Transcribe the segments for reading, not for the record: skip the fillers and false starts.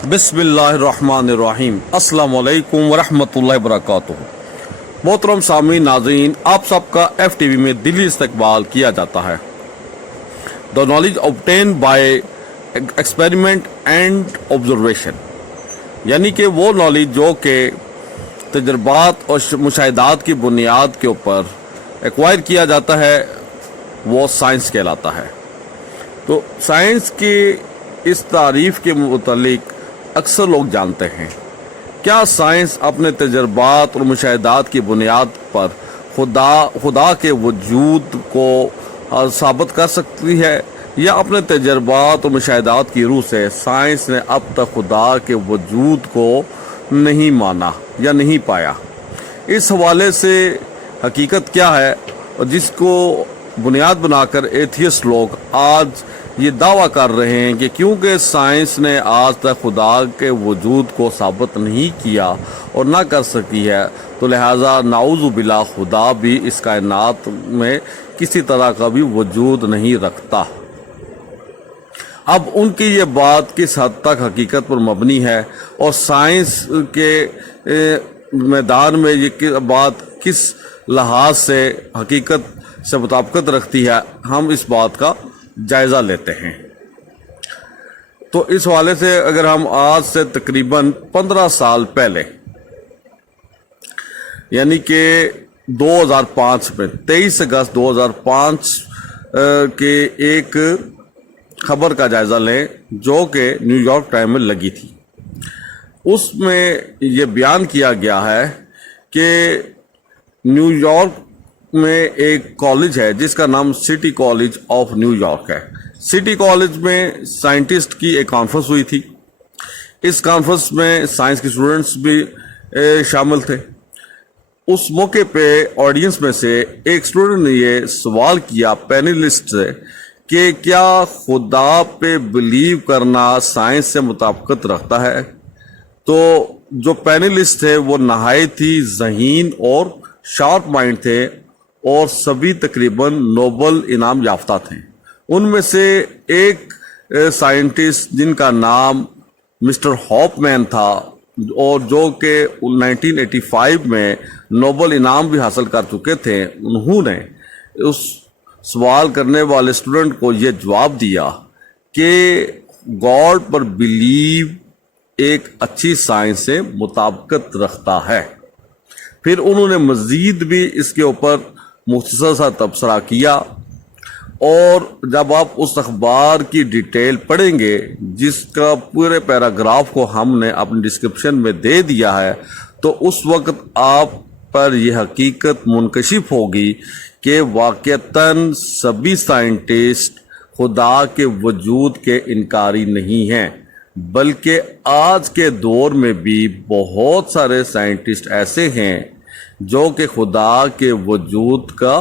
बिस्मिल्लाहिर्रहमानिर्रहीम। अस्सलाम वालेकुम वरहमतुल्लाहि वबरकातुहू। मोहतरम सामीन नाज़रीन, आप सबका FTV में दिली इस्तकबाल किया जाता है। The knowledge obtain bye experiment and observation, यानी कि वो नॉलेज जो कि तजर्बात और मुशाहिदात की बुनियाद के ऊपर एक्वायर किया जाता है, वो साइंस कहलाता है। तो साइंस की इस तारीफ़ के मुतालिक अक्सर लोग जानते हैं, क्या साइंस अपने तजर्बात और मुशाहिदात की बुनियाद पर खुदा के वजूद को साबित कर सकती है, या अपने तजर्बात और मुशाहिदात की रूह से साइंस ने अब तक खुदा के वजूद को नहीं माना या नहीं पाया। इस हवाले से हकीकत क्या है, और जिसको बुनियाद बनाकर एथियस्ट लोग आज ये दावा कर रहे हैं कि क्योंकि साइंस ने आज तक खुदा के वजूद को साबित नहीं किया और ना कर सकी है, तो लिहाजा नाउज़ु बिल्लाह खुदा भी इस कायनात में किसी तरह का भी वजूद नहीं रखता। अब उनकी ये बात किस हद तक हकीकत पर मबनी है और साइंस के मैदान में ये बात किस लिहाज से हकीकत से मुताबिकत रखती है, हम इस बात का जायज़ा लेते हैं। तो इस हवाले से अगर हम आज से तकरीबन 15 साल पहले, यानी कि 2005 में 23 अगस्त 2005 के एक खबर का जायज़ा लें जो कि न्यूयॉर्क टाइम में लगी थी। उसमें ये बयान किया गया है कि न्यूयॉर्क में एक कॉलेज है जिसका नाम सिटी कॉलेज ऑफ न्यूयॉर्क है। सिटी कॉलेज में साइंटिस्ट की एक कॉन्फ्रेंस हुई थी। इस कॉन्फ्रेंस में साइंस के स्टूडेंट्स भी शामिल थे। उस मौके पे ऑडियंस में से एक स्टूडेंट ने ये सवाल किया पैनलिस्ट से कि क्या खुदा पे बिलीव करना साइंस से मुताबिकत रखता है। तो जो पैनलिस्ट थे वो नहायत ही ज़हीन और शार्प माइंड थे और सभी तकरीबन नोबल इनाम याफ्ता थे। उनमें से एक साइंटिस्ट जिनका नाम मिस्टर हॉफमैन था और जो कि 1985 में नोबल इनाम भी हासिल कर चुके थे, उन्होंने उस सवाल करने वाले स्टूडेंट को ये जवाब दिया कि गॉड पर बिलीव एक अच्छी साइंस से मुताबिकत रखता है। फिर उन्होंने मज़ीद भी इसके ऊपर मुख्तसर सा तबसरा किया, और जब आप उस अखबार की डिटेल पढ़ेंगे जिसका पूरे पैराग्राफ को हमने अपनी डिस्क्रिप्शन में दे दिया है, तो उस वक्त आप पर यह हकीकत मुनकशिफ होगी कि वाक़तन सभी साइंटिस्ट खुदा के वजूद के इनकारी नहीं हैं, बल्कि आज के दौर में भी बहुत सारे साइंटिस्ट ऐसे हैं जो कि खुदा के वजूद का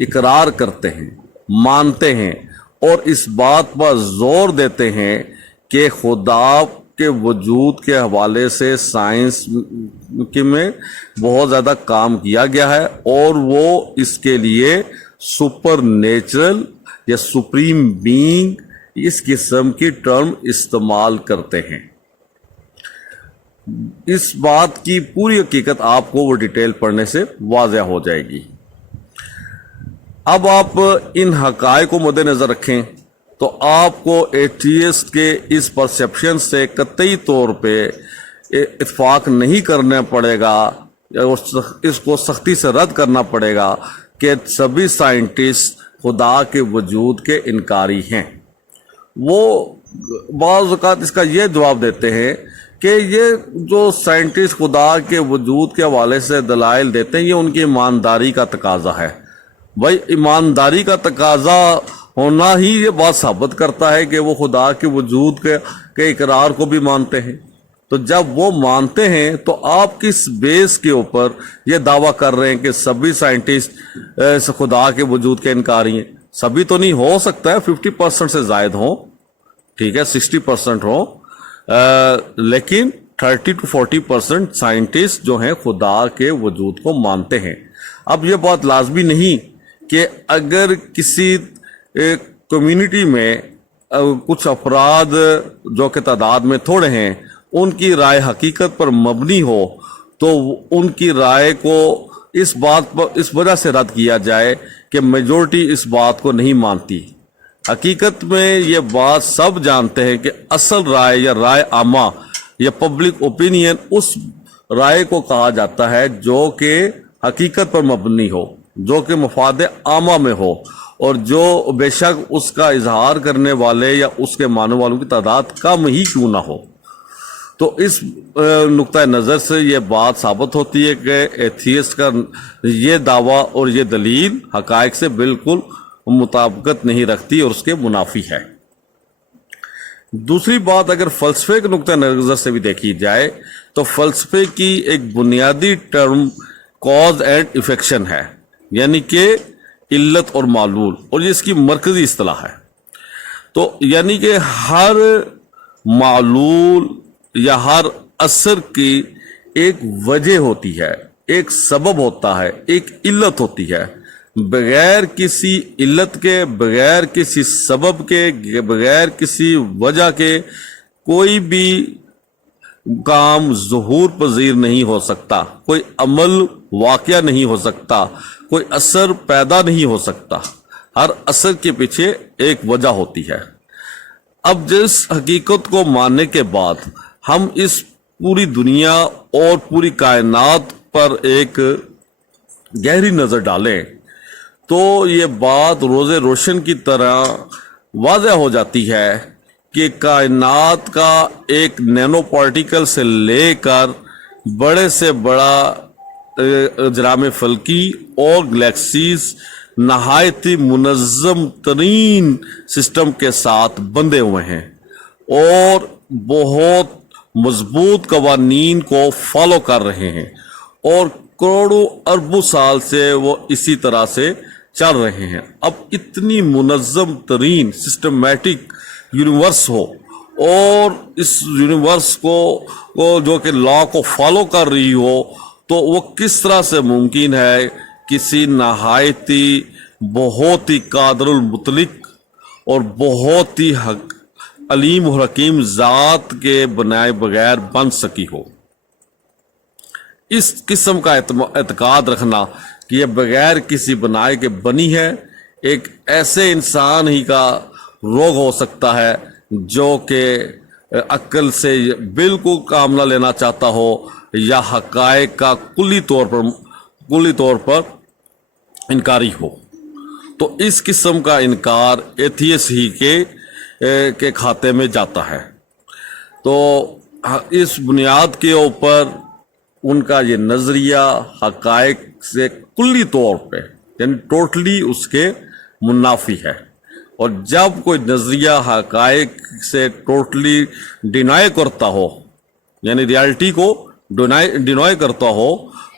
इकरार करते हैं, मानते हैं और इस बात पर जोर देते हैं कि खुदा के वजूद के हवाले से साइंस के में बहुत ज़्यादा काम किया गया है और वो इसके लिए सुपर नेचुरल या सुप्रीम बीइंग इस किस्म की टर्म इस्तेमाल करते हैं। इस बात की पूरी हकीकत आपको वो डिटेल पढ़ने से वाज़ेह हो जाएगी। अब आप इन हक़ाइक़ को मद्देनज़र रखें तो आपको एथियस्ट के इस परसेप्शन से कतई तौर पे इत्फाक नहीं करना पड़ेगा, इसको सख्ती से रद्द करना पड़ेगा कि सभी साइंटिस्ट खुदा के वजूद के इनकारी हैं। वो बाज़ औक़ात इसका ये जवाब देते हैं कि ये जो साइंटिस्ट खुदा के वजूद के हवाले से दलाइल देते हैं, ये उनकी ईमानदारी का तकाजा है। भाई, ईमानदारी का तकाजा होना ही ये बात साबित करता है कि वो खुदा के वजूद के इकरार को भी मानते हैं। तो जब वो मानते हैं तो आप किस बेस के ऊपर ये दावा कर रहे हैं कि सभी साइंटिस्ट खुदा के वजूद के इनकारी हैं? सभी तो नहीं हो सकता है, 50% से ज़ायद हो, ठीक है, 60% हो, लेकिन 30 to 40% साइंटिस्ट जो हैं खुदा के वजूद को मानते हैं। अब ये बात लाजमी नहीं कि अगर किसी कम्युनिटी में कुछ अफराद जो कि तादाद में थोड़े हैं ان کی رائے حقیقت پر مبنی ہو تو ان کی رائے کو اس بات پر اس وجہ سے رد کیا جائے کہ میجورٹی اس بات کو نہیں مانتی۔ حقیقت میں یہ بات سب جانتے ہیں کہ اصل رائے یا رائے عامہ یا پبلک اوپینین اس رائے کو کہا جاتا ہے جو کہ حقیقت پر مبنی ہو، جو کہ مفاد عامہ میں ہو، اور جو بے شک اس کا اظہار کرنے والے یا اس کے ماننے والوں کی تعداد کم ہی کیوں نہ ہو۔ تو اس نقطۂ نظر سے یہ بات ثابت ہوتی ہے کہ ایتھیسٹ کا یہ دعویٰ اور یہ دلیل حقائق سے بالکل مطابقت نہیں رکھتی اور اس کے منافی ہے۔ دوسری بات اگر فلسفے کے نقطۂ نظر سے بھی دیکھی جائے تو فلسفے کی ایک بنیادی ٹرم کاز اینڈ افیکشن ہے، یعنی کہ علت اور معلول، اور یہ اس کی مرکزی اصطلاح ہے۔ تو یعنی کہ ہر معلول یا ہر اثر کی ایک وجہ ہوتی ہے، ایک سبب ہوتا ہے، ایک علت ہوتی ہے۔ بغیر کسی علت کے، بغیر کسی سبب کے، بغیر کسی وجہ کے کوئی بھی کام ظہور پذیر نہیں ہو سکتا، کوئی عمل واقعہ نہیں ہو سکتا، کوئی اثر پیدا نہیں ہو سکتا۔ ہر اثر کے پیچھے ایک وجہ ہوتی ہے۔ اب جس حقیقت کو ماننے کے بعد ہم اس پوری دنیا اور پوری کائنات پر ایک گہری نظر ڈالیں تو یہ بات روز روشن کی طرح واضح ہو جاتی ہے کہ کائنات کا ایک نینو پارٹیکل سے لے کر بڑے سے بڑا اجرام فلکی اور گلیکسیز نہایت ہی منظم ترین سسٹم کے ساتھ بندھے ہوئے ہیں اور بہت مضبوط قوانین کو فالو کر رہے ہیں، اور کروڑوں اربوں سال سے وہ اسی طرح سے چل رہے ہیں۔ اب اتنی منظم ترین سسٹمیٹک یونیورس ہو اور اس یونیورس کو جو کہ لا کو فالو کر رہی ہو، تو وہ کس طرح سے ممکن ہے کسی نہایتی بہت ہی قادر المطلق اور بہت ہی علیم و حکیم ذات کے بنائے بغیر بن سکی ہو؟ اس قسم کا اعتقاد رکھنا کہ یہ بغیر کسی بنائے کے بنی ہے، ایک ایسے انسان ہی کا روگ ہو سکتا ہے جو کہ عقل سے بالکل کام نہ لینا چاہتا ہو یا حقائق کا کلی طور پر انکاری ہو۔ تو اس قسم کا انکار ایتھیسٹ ہی کے کھاتے میں جاتا ہے۔ تو اس بنیاد کے اوپر ان کا یہ نظریہ حقائق سے کلی طور پہ یعنی ٹوٹلی اس کے منافی ہے، اور جب کوئی نظریہ حقائق سے ٹوٹلی ڈینائی کرتا ہو، یعنی ریالٹی کو ڈینائی کرتا ہو،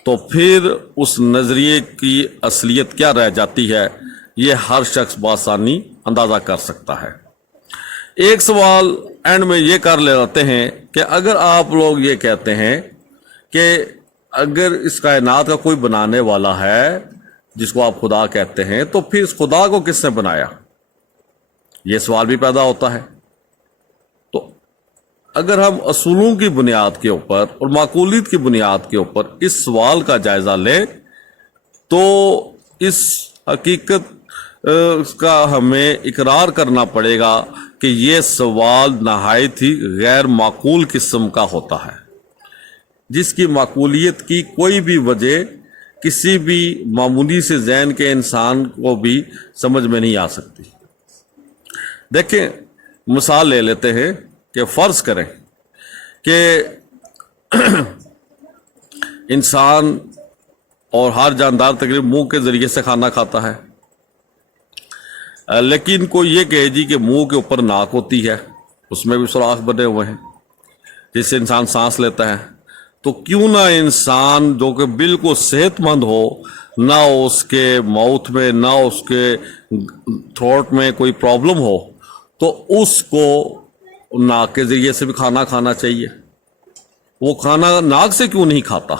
تو پھر اس نظریے کی اصلیت کیا رہ جاتی ہے یہ ہر شخص بآسانی اندازہ کر سکتا ہے۔ ایک سوال اینڈ میں یہ کر لیتے ہیں کہ اگر آپ لوگ یہ کہتے ہیں کہ اگر اس کائنات کا کوئی بنانے والا ہے جس کو آپ خدا کہتے ہیں، تو پھر اس خدا کو کس نے بنایا؟ یہ سوال بھی پیدا ہوتا ہے۔ تو اگر ہم اصولوں کی بنیاد کے اوپر اور معقولیت کی بنیاد کے اوپر اس سوال کا جائزہ لیں تو اس حقیقت کا ہمیں اقرار کرنا پڑے گا کہ یہ سوال نہایت ہی غیر معقول قسم کا ہوتا ہے، جس کی معقولیت کی کوئی بھی وجہ کسی بھی معمولی سے ذہن کے انسان کو بھی سمجھ میں نہیں آ سکتی۔ دیکھیں، مثال لے لیتے ہیں کہ فرض کریں کہ انسان اور ہر جاندار تقریباً منہ کے ذریعے سے کھانا کھاتا ہے، لیکن کوئی یہ کہے جی کہ منہ کے اوپر ناک ہوتی ہے، اس میں بھی سوراخ بنے ہوئے ہیں جس سے انسان سانس لیتا ہے، تو کیوں نہ انسان جو کہ بالکل صحت مند ہو، نہ اس کے ماؤتھ میں نہ اس کے تھروٹ میں کوئی پرابلم ہو، تو اس کو ناک کے ذریعے سے بھی کھانا کھانا چاہیے۔ وہ کھانا ناک سے کیوں نہیں کھاتا؟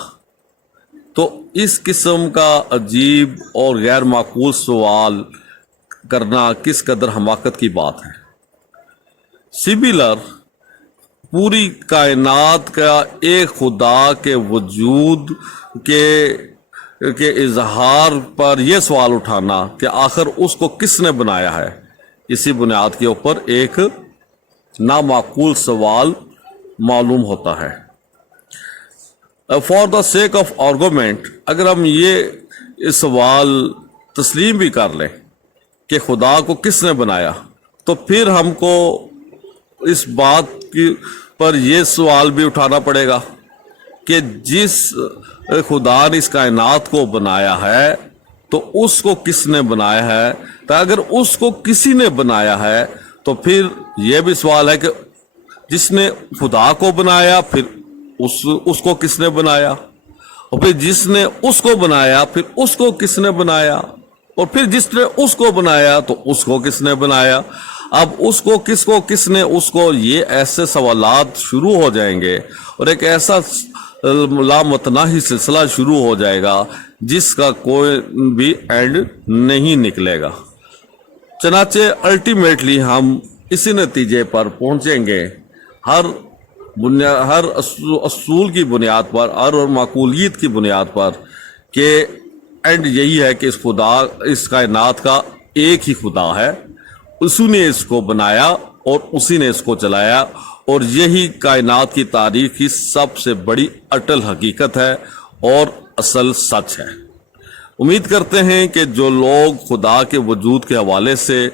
تو اس قسم کا عجیب اور غیر معقول سوال کرنا کس قدر حماقت کی بات ہے۔ سملر पूरी कायनात का एक खुदा के वजूद के इजहार पर यह सवाल उठाना कि आखिर उसको किसने बनाया है, इसी बुनियाद के ऊपर एक नामाकूल सवाल मालूम होता है। For the sake of argument, अगर हम ये सवाल तस्लीम भी कर लें कि खुदा को किसने बनाया, तो फिर हमको इस बात की पर यह सवाल भी उठाना पड़ेगा कि जिस खुदा ने इस कायनात को बनाया है तो उसको किसने बनाया है। तो अगर उसको किसी ने बनाया है तो फिर यह भी सवाल है कि जिसने खुदा को बनाया फिर उसको किसने बनाया, और फिर जिसने उसको बनाया फिर उसको किसने बनाया, और फिर जिसने उसको बनाया तो उसको किसने बनाया। अब उसको किसको किसने उसको, ये ऐसे सवालात शुरू हो जाएंगे और एक ऐसा लामतनाही सिलसिला शुरू हो जाएगा जिसका कोई भी एंड नहीं निकलेगा। चनाचे अल्टीमेटली हम इसी नतीजे पर पहुंचेंगे, हर असूल की बुनियाद पर, हर माकूलियत की बुनियाद पर, कि एंड यही है कि इस कायनात का एक ही खुदा है, उसी ने इसको बनाया और उसी ने इसको चलाया, और यही कायनात की तारीख की सबसे बड़ी अटल हकीकत है और असल सच है। उम्मीद करते हैं कि जो लोग खुदा के वजूद के हवाले से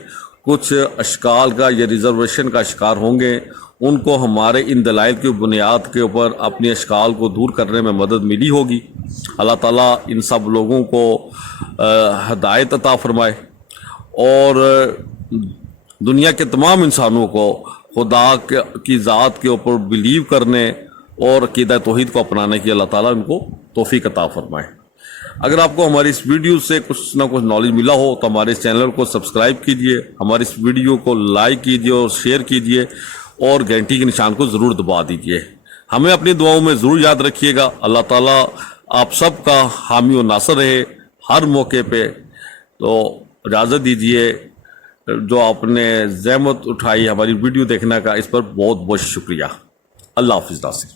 कुछ अशकाल का या रिजर्वेशन का शिकार होंगे, उनको हमारे इन दलाइल की बुनियाद के ऊपर अपनी अशकाल को दूर करने में मदद मिली होगी। अल्लाह ताला इन सब लोगों को हदायत अता फरमाए और दुनिया के तमाम इंसानों को खुदा की ज़ात के ऊपर बिलीव करने और अक़ीदा तौहीद को अपनाने की अल्लाह ताला उनको तौफीक अता फरमाए। अगर आपको हमारी इस वीडियो से कुछ ना कुछ नॉलेज मिला हो तो हमारे इस चैनल को सब्सक्राइब कीजिए, हमारी इस वीडियो को लाइक कीजिए और शेयर कीजिए, और घंटी के निशान को ज़रूर दबा दीजिए। हमें अपनी दुआओं में ज़रूर याद रखिएगा। अल्लाह ताला आप सबका हामी और नासर रहे हर मौके पे। तो इजाज़त दीजिए, जो आपने ज़हमत उठाई हमारी वीडियो देखने का, इस पर बहुत बहुत शुक्रिया। अल्लाह हाफ़िज़ नासिर।